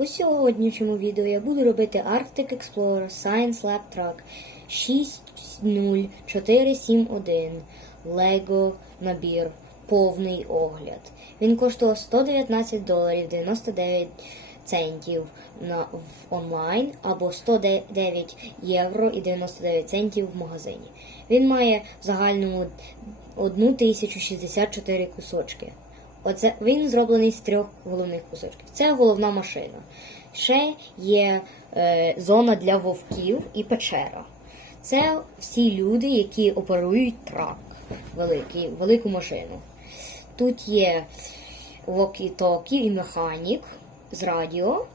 У сьогоднішньому відео я буду робити Arctic Explorer Science Lab Track 60471 Lego набір повний огляд. Він коштував 119 доларів 99 центів на, в онлайн або 109 євро і 99 центів в магазині. Він має в загальному 1064 кусочки. Оце він зроблений з трьох головних кусочків. Це головна машина. Ще є е, зона для вовків і печера. Це всі люди, які оперують трак, великий, велику машину. Тут є вокі-токі і механік з радіо.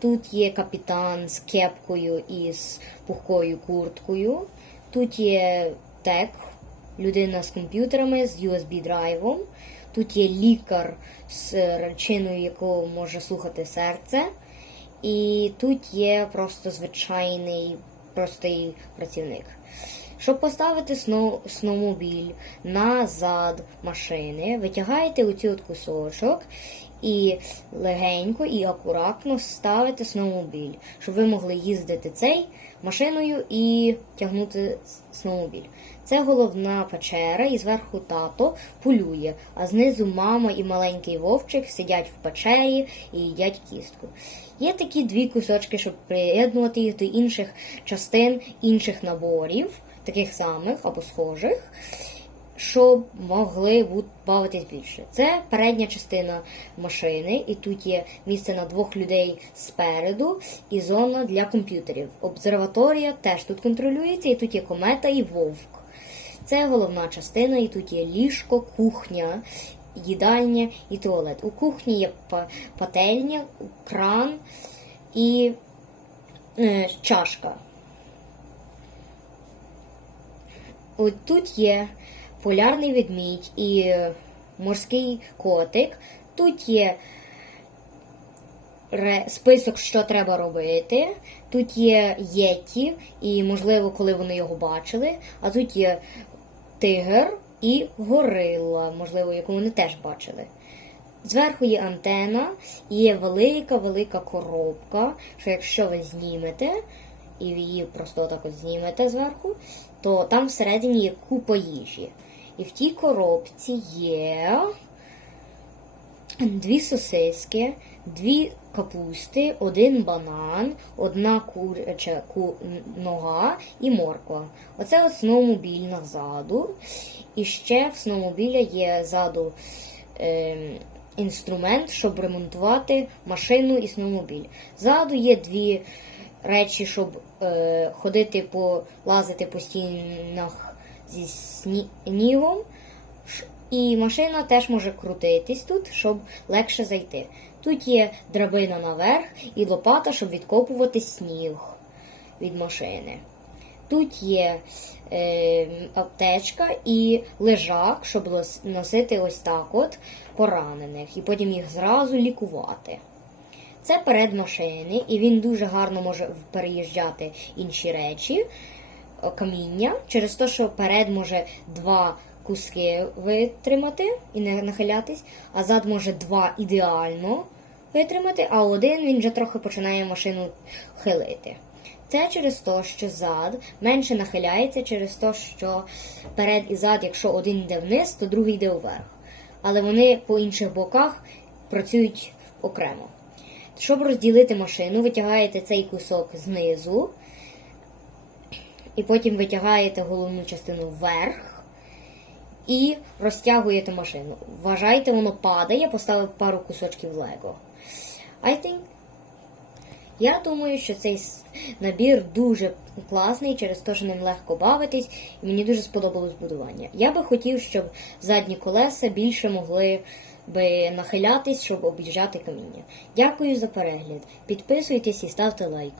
Тут є капітан з кепкою і з пухкою курткою. Тут є тек, людина з комп'ютерами, з USB-драйвом. Тут є лікар з речиною, яку може слухати серце. І тут є просто звичайний простий працівник. Щоб поставити сноумобіль назад машини, витягаєте оцю от кусочок і легенько і акуратно ставите сноумобіль, щоб ви могли їздити цей машиною і тягнути с- сноумобіль. Це головна печера, і зверху тато полює, а знизу мама і маленький вовчик сидять в печері і їдять кістку. Є такі дві кусочки, щоб приєднувати їх до інших частин інших наборів, таких самих або схожих, щоб могли бавитись більше. Це передня частина машини, і тут є місце на двох людей спереду і зона для комп'ютерів. Обсерваторія теж тут контролюється, і тут є комета і вовк. Це головна частина, і тут є ліжко, кухня, їдальня і туалет. У кухні є пательня, кран і е, чашка. От тут є полярний ведмідь і морський котик. Тут є список, що треба робити. Тут є єті, і, можливо, коли вони його бачили. А тут є тигр і горила, можливо, яку вони теж бачили. Зверху є антена і є велика-велика коробка, що якщо ви знімете, і її просто так от знімете зверху, то там всередині є купа їжі. І в тій коробці є дві сосиски, дві капусти, один банан, одна куряча ку- нога і морква. Оце от сноумобіль назаду. І ще в сноумобіля є ззаду ем, інструмент, щоб ремонтувати машину і сноумобіль. Ззаду є дві речі, щоб е, ходити по лазити по стінах зі снігом. І машина теж може крутитись тут, щоб легше зайти. Тут є драбина наверх і лопата, щоб відкопувати сніг від машини. Тут є е, аптечка і лежак, щоб носити ось так от поранених, і потім їх зразу лікувати. Це перед машини, і він дуже гарно може переїжджати інші речі, каміння, через те, що перед може два куски витримати і не нахилятись, а зад може два ідеально витримати, а один він вже трохи починає машину хилити. Це через те, що зад менше нахиляється, через те, що перед і зад, якщо один йде вниз, то другий йде вверх. Але вони по інших боках працюють окремо. Щоб розділити машину, витягаєте цей кусок знизу, і потім витягаєте головну частину вверх і розтягуєте машину. Вважайте, воно падає, поставив пару кусочків Лего. I think я думаю, що цей набір дуже класний через те, що ним легко бавитись, і мені дуже сподобалось будування. Я би хотів, щоб задні колеса більше могли би нахилятись, щоб об'їжджати каміння. Дякую за перегляд. Підписуйтесь і ставте лайк.